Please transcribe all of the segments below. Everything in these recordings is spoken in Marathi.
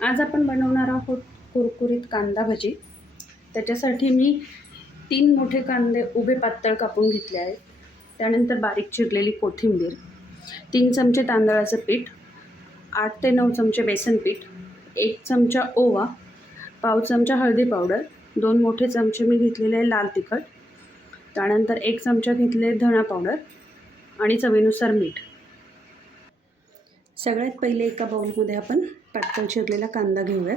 आज आपण बनवणार आहोत कुरकुरीत कांदा भजी. त्याच्यासाठी मी 3 मोठे कांदे उभे पातळ कापून घेतले आहेत. त्यानंतर बारीक चिरलेली कोथिंबीर, 3 चमचे तांदळाचं पीठ, 8 ते 9 चमचे बेसन पीठ, 1 चमचा ओवा, पाव चमचा हळदी पावडर, 2 मोठे चमचे मी घेतलेले लाल तिखट, त्यानंतर 1 चमचा घेतले धणा पावडर आणि चवीनुसार मीठ. सगळ्यात पहिले एका बाउलमध्ये आपण पातळ चिरलेला कांदा घेऊयात.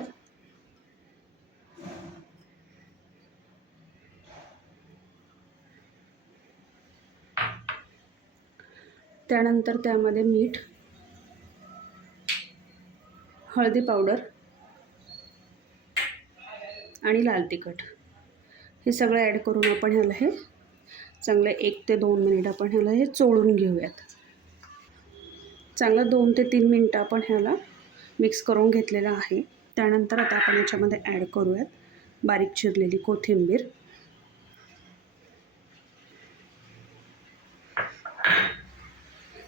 त्यानंतर त्यामध्ये मीठ, हळदी पावडर आणि लाल तिखट हे सगळं ॲड करून आपण ह्याला हे चांगलं 1 ते 2 मिनिट आपण ह्याला हे चोळून घेऊयात. चांगलं 2 ते 3 मिनटं आपण ह्याला मिक्स करून घेतलेलं आहे. त्यानंतर आता आपण याच्यामध्ये ॲड करूयात बारीक चिरलेली कोथिंबीर,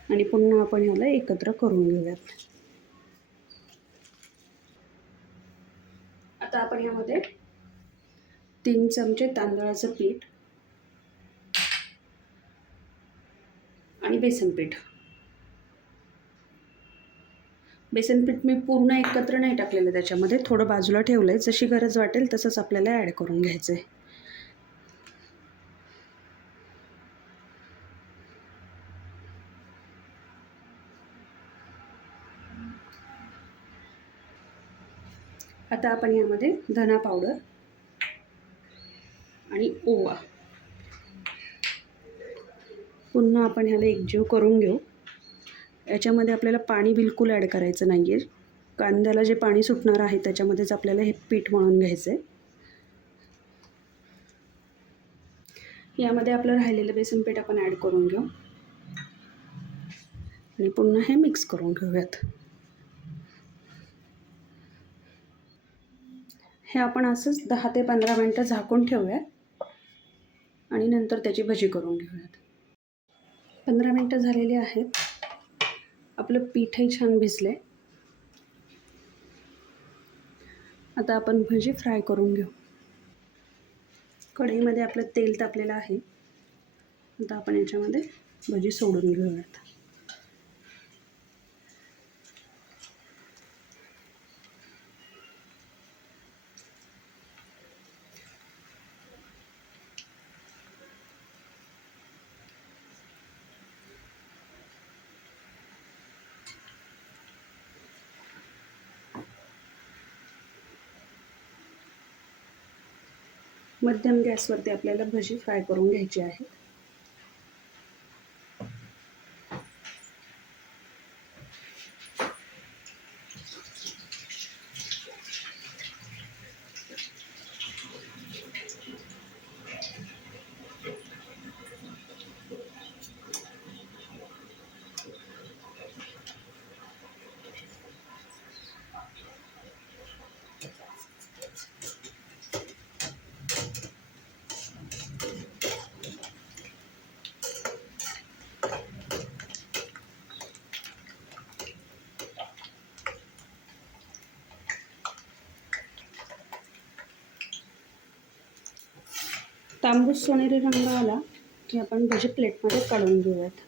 आणि पुन्हा आपण ह्याला एकत्र करून घेऊयात. आता आपण ह्यामध्ये 3 चमचे तांदळाचं पीठ आणि बेसन पीठ मी पूर्ण एकत्र नाही टाकलेलं, त्याच्यामध्ये थोडं बाजूला ठेवलं आहे. जशी गरज वाटेल तसंच आपल्याला ॲड करून घ्यायचं आहे. आता आपण यामध्ये धना पावडर आणि ओवा पुन्हा आपण ह्याला एकजीव करून घेऊ. याच्यामध्ये आपल्याला पाणी बिलकुल ॲड करायचं नाही आहे. कांद्याला जे पाणी सुटणार आहे त्याच्यामध्येच आपल्याला हे पीठ मळून घ्यायचं आहे. यामध्ये आपलं राहिलेलं बेसन पीठ आपण ॲड करून घेऊ आणि पुन्हा हे मिक्स करून घेऊयात. हे आपण असंच 10 ते 15 मिनटं झाकून ठेवूयात आणि नंतर त्याची भजी करून घेऊयात. 15 मिनटं झालेली आहेत. आपलं पीठही छान भिजले. आता आपण भजी फ्राय करून घेऊ. कढईमध्ये आपलं तेल तापलेलं आहे. आता आपण याच्यामध्ये भजी सोडून घेऊयात. मध्यम गॅसवरती आपल्याला भजी फ्राय करून घ्यायची आहे. तांबूस सोनेरी रंग आला की आपण भजी प्लेटमध्ये काढून घेऊयात.